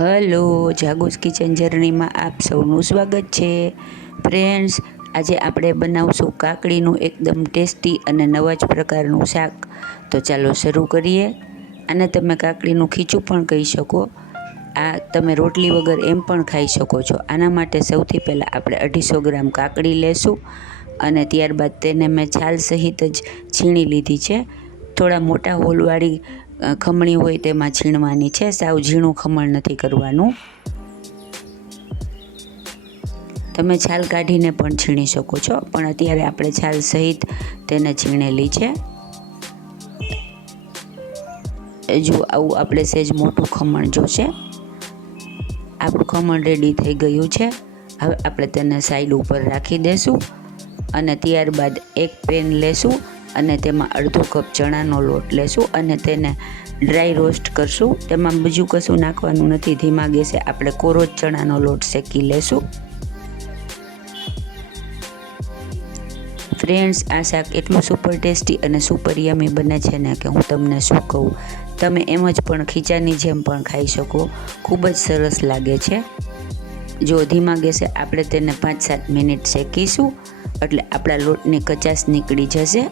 Hello, જાગુસ kitchen જર્નીમાં આપ સૌનું સ્વાગત છે ફ્રેન્ડ્સ। આજે આપણે બનાવશું કાકડીનું એકદમ ટેસ્ટી અને નવા જ પ્રકારનું શાક। તો ચાલો શરૂ કરીએ। આને તમે કાકડીનું ખીચું પણ કહી શકો। આ તમે રોટલી વગર એમ પણ ખાઈ શકો છો। આના માટે સૌથી પહેલાં આપણે 250 ગ્રામ કાકડી લેશું અને ત્યારબાદ તેને મેં છાલ સહિત જ છીણી લીધી છે। થોડા મોટા હોલવાળી ખમણી હોય તેમાં છીણવાની છે, સાવ ઝીણું ખમણ નથી કરવાનું। તમે છાલ કાઢીને પણ છીણી શકો છો, પણ અત્યારે આપણે છાલ સહિત તેને છીણેલી છે। જો આવું આપણે સહેજ મોટું ખમણ જોશે। આપણું ખમણ રેડી થઈ ગયું છે। હવે આપણે તેને સાઈડ ઉપર રાખી દઈશું અને ત્યારબાદ એક પેન લેશું અને તેમાં અડધો કપ ચણાનો લોટ લેશું અને તેને ડ્રાય રોસ્ટ કરશું। તેમાં બીજું કશું નાખવાનું નથી, ધીમા ગેસે આપણે કોરો જ ચણાનો લોટ શેકી લેશું। ફ્રેન્ડ્સ, આ શાક એટલું સુપર ટેસ્ટી અને સુપર યમી બને છે ને કે હું તમને શું કહું। તમે એમ જ પણ ખીચાની જેમ પણ ખાઈ શકો, ખૂબ જ સરસ લાગે છે। જો ધીમા ગેસે આપણે તેને 5-7 મિનિટ શેકીશું એટલે આપણા લોટની કચાશ નીકળી જશે।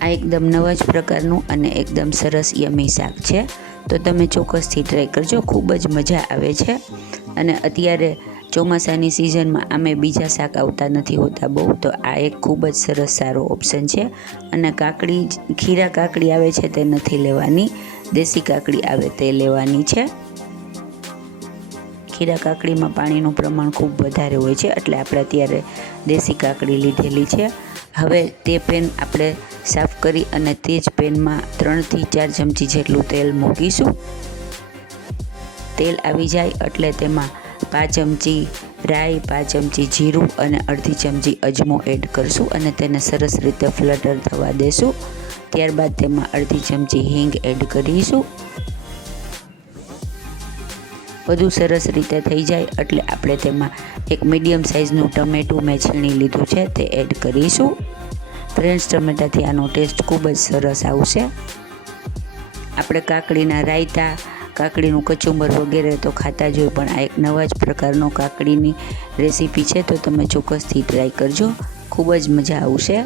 આ એકદમ નવા જ પ્રકારનું અને એકદમ સરસ યમી શાક છે, તો તમે ચોક્કસથી ટ્રાય કરજો, ખૂબ જ મજા આવે છે। અને અત્યારે ચોમાસાની સિઝનમાં આમે બીજા શાક આવતા નથી હોતા બહુ, તો આ એક ખૂબ જ સરસ સારો ઓપ્શન છે। અને કાકડી, ખીરા કાકડી આવે છે તે નથી લેવાની, દેશી કાકડી આવે તે લેવાની છે। ખીરા કાકડીમાં પાણીનું પ્રમાણ ખૂબ વધારે હોય છે, એટલે આપણે અત્યારે દેશી કાકડી લીધેલી છે। હવે તે પેન આપણે સાફ કરી અને તે જ પેનમાં 3 થી 4 ચમચી જેટલું તેલ મૂકીશું। તેલ આવી જાય એટલે તેમાં 5 ચમચી રાઈ, 5 ચમચી જીરું અને અડધી ચમચી અજમો એડ કરશું અને તેને સરસ રીતે ફ્લટર થવા દેશું। ત્યારબાદ તેમાં અડધી ચમચી હિંગ એડ કરીશું। બધું સરસ રીતે થઈ જાય એટલે આપણે તેમાં એક મીડિયમ સાઇઝનું ટમેટું મેં છીણી લીધું છે તે એડ કરીશું। ફ્રેન્ડ્સ, ટમેટાથી આનો ટેસ્ટ ખૂબ જ સરસ આવશે। આપણે કાકડીના રાયતા, કાકડીનું કચુંબર વગેરે તો ખાતા જ હોય, પણ આ એક નવા જ પ્રકારનો કાકડીની રેસીપી છે, તો તમે ચોક્કસથી ટ્રાય કરજો, ખૂબ જ મજા આવશે।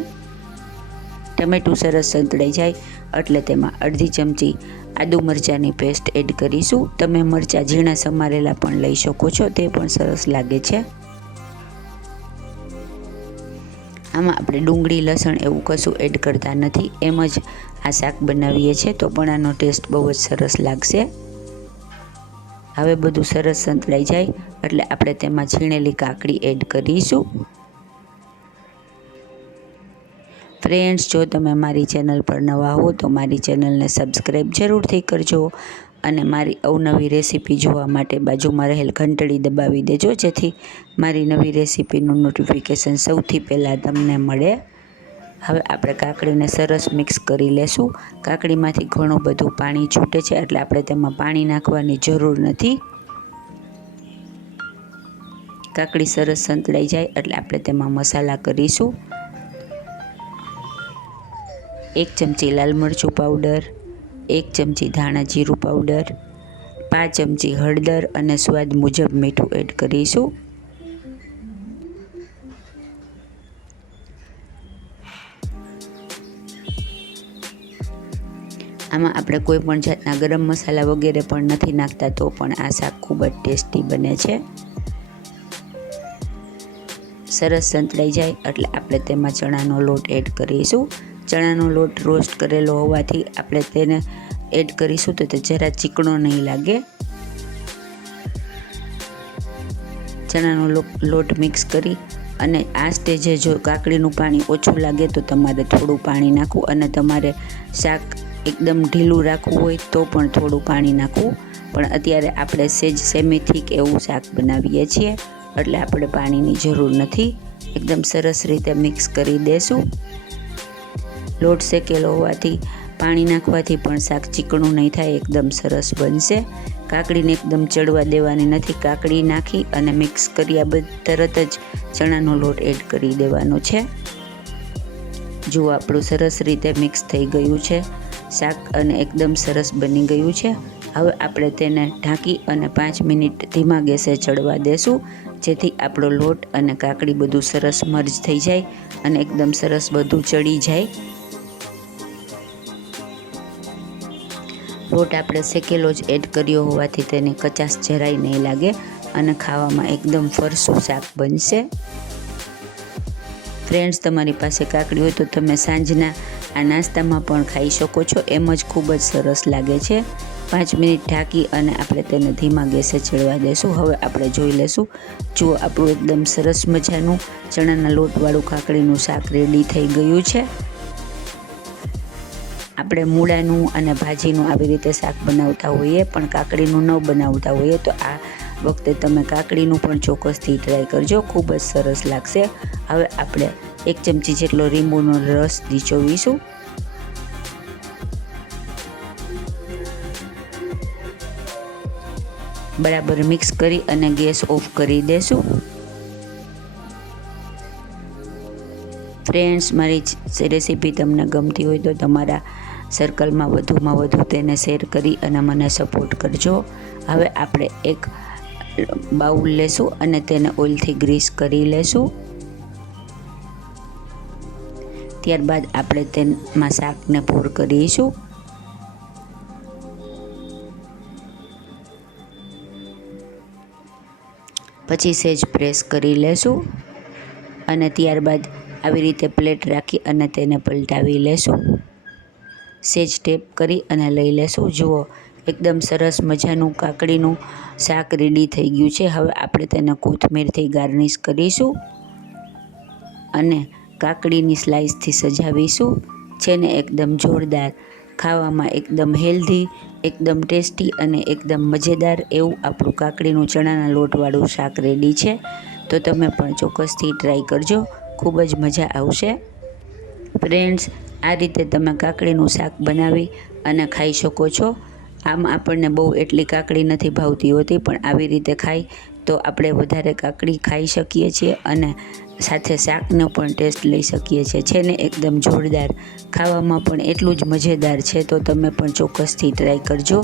ટમેટું સરસ સંતળાઈ જાય એટલે તેમાં અડધી ચમચી આદુ મરચાંની પેસ્ટ એડ કરીશું। તમે મરચાં ઝીણા સમારેલા પણ લઈ શકો છો, તે પણ સરસ લાગે છે। આમાં આપણે ડુંગળી, લસણ એવું કશું એડ કરતા નથી, એમ જ આ શાક બનાવીએ છીએ, તો પણ આનો ટેસ્ટ બહુ જ સરસ લાગશે। હવે બધું સરસ સંતળાઈ જાય એટલે આપણે તેમાં છીણેલી કાકડી એડ કરીશું। ફ્રેન્ડ્સ, જો તમે મારી ચેનલ પર નવા હો તો મારી ચેનલને સબસ્ક્રાઈબ જરૂરથી કરજો અને મારી અવનવી રેસીપી જોવા માટે બાજુમાં રહેલ ઘંટડી દબાવી દેજો, જેથી મારી નવી રેસીપીનું નોટિફિકેશન સૌથી પહેલાં તમને મળે। હવે આપણે કાકડીને સરસ મિક્સ કરી લેશું। કાકડીમાંથી ઘણું બધું પાણી છૂટે છે એટલે આપણે તેમાં પાણી નાખવાની જરૂર નથી। કાકડી સરસ સંતળાઈ જાય એટલે આપણે તેમાં મસાલા કરીશું। 1 ચમચી લાલ મરચું પાવડર, 1 ચમચી ધાણા જીરું પાવડર, 5 ચમચી હળદર અને સ્વાદ મુજબ મીઠું એડ કરીશું। આમાં આપણે કોઈ પણ જાતના ગરમ મસાલા વગેરે પણ નથી નાખતા, તો પણ આ શાક ખૂબ જ ટેસ્ટી બને છે। સરસ સંતળાઈ જાય એટલે આપણે તેમાં ચણાનો લોટ એડ કરીશું। ચણાનો લોટ રોસ્ટ કરેલો હોવાથી આપણે તેને એડ કરીશું તો તે જરા ચીકણો નહીં લાગે। ચણાનો લોટ મિક્સ કરી અને આ સ્ટેજે જો કાકડીનું પાણી ઓછું લાગે તો તમારે થોડું પાણી નાખવું, અને તમારે શાક એકદમ ઢીલું રાખવું હોય તો પણ થોડું પાણી નાખવું, પણ અત્યારે આપણે સેજ સેમી થીક એવું શાક બનાવીએ છીએ એટલે આપણે પાણીની જરૂર નથી। એકદમ સરસ રીતે મિક્સ કરી દેશું। લોટ શેકેલો હોવાથી પાણી નાખવાથી પણ શાક ચીકણું નહીં થાય, એકદમ સરસ બનશે। કાકડીને એકદમ ચડવા દેવાની નથી, કાકડી નાખી અને મિક્સ કર્યા બાદ તરત જ ચણાનો લોટ એડ કરી દેવાનો છે। જો આપણું સરસ રીતે મિક્સ થઈ ગયું છે શાક અને એકદમ સરસ બની ગયું છે. હવે આપણે તેને ઢાંકી અને 5 મિનિટ ધીમા ગેસે ચડવા દેશું, જેથી આપણો લોટ અને કાકડી બધું સરસ મર્જ થઈ જાય અને એકદમ સરસ બધું ચડી જાય. લોટ આપણે શેકેલો જ એડ કર્યો હોવાથી તેની કચાશ જરાય નહીં લાગે અને ખાવામાં એકદમ ફરસું શાક બનશે. ફ્રેન્ડ્સ, તમારી પાસે કાકડી હોય તો તમે સાંજના આ નાસ્તામાં પણ ખાઈ શકો છો. એમ જ ખૂબ જ સરસ લાગે છે. 5 મિનિટ ઢાંકી અને આપણે તેને ધીમા ગેસે ચડવા દેશું. હવે આપણે જોઈ લેશું. જુઓ, આપણું એકદમ સરસ મજાનું ચણાના લોટવાળું કાકડીનું શાક રેડી થઈ ગયું છે. આપણે મૂળાનું અને ભાજીનું આવી રીતે શાક બનાવતા હોઈએ, પણ કાકડીનું ન બનાવતા હોઈએ તો આ વખતે તમે કાકડીનું પણ ચોક્કસથી ટ્રાય કરજો. ખૂબ જ સરસ લાગશે. હવે આપણે 1 ચમચી જેટલો લીંબુનો રસ નીચોવીશું. બરાબર મિક્સ કરી અને ગેસ ઓફ કરી દેશું. ફ્રેન્ડ્સ, મારી રેસીપી તમને ગમતી હોય તો તમારા સર્કલમાં વધુમાં વધુ તેને શેર કરી અને મને સપોર્ટ કરજો. હવે આપણે એક બાઉલ લેશું અને તેને ઓઇલથી ગ્રીસ કરી લેશું. ત્યારબાદ આપણે તેમાં શાકને પૂર કરીશું. પછી સહેજ પ્રેસ કરી લેશું અને ત્યારબાદ આવી રીતે પ્લેટ રાખી અને તેને પલટાવી લેશું. સહેજ ટેપ કરી અને લઈ લેશું. જુઓ, એકદમ સરસ મજાનું કાકડીનું શાક રેડી થઈ ગયું છે. હવે આપણે તેને કોથમીરથી ગાર્નિશ કરીશું અને કાકડીની સ્લાઇસથી સજાવીશું. છે ને એકદમ જોરદાર, ખાવામાં એકદમ હેલ્ધી, એકદમ ટેસ્ટી અને એકદમ મજેદાર એવું આપણું કાકડીનું ચણાના લોટવાળું શાક રેડી છે. તો તમે પણ ચોક્કસથી ટ્રાય કરજો. ખૂબ જ મજા આવશે. ફ્રેન્ડ્સ, આ રીતે તમે કાકડીનું શાક બનાવી અને ખાઈ શકો છો. આમ આપણને બહુ એટલી કાકડી નથી ભાવતી હોતી, પણ આવી રીતે ખાઈ તો આપણે વધારે કાકડી ખાઈ શકીએ છીએ અને સાથે શાકનો પણ ટેસ્ટ લઈ શકીએ છીએ. છે ને એકદમ જોરદાર, ખાવામાં પણ એટલું જ મજેદાર છે. તો તમે પણ ચોક્કસથી ટ્રાય કરજો.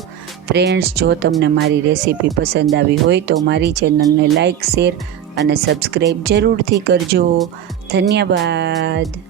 ફ્રેન્ડ્સ, જો તમને મારી રેસીપી પસંદ આવી હોય તો મારી ચેનલને લાઇક, શેર અને સબસ્ક્રાઈબ જરૂરથી કરજો. ધન્યવાદ.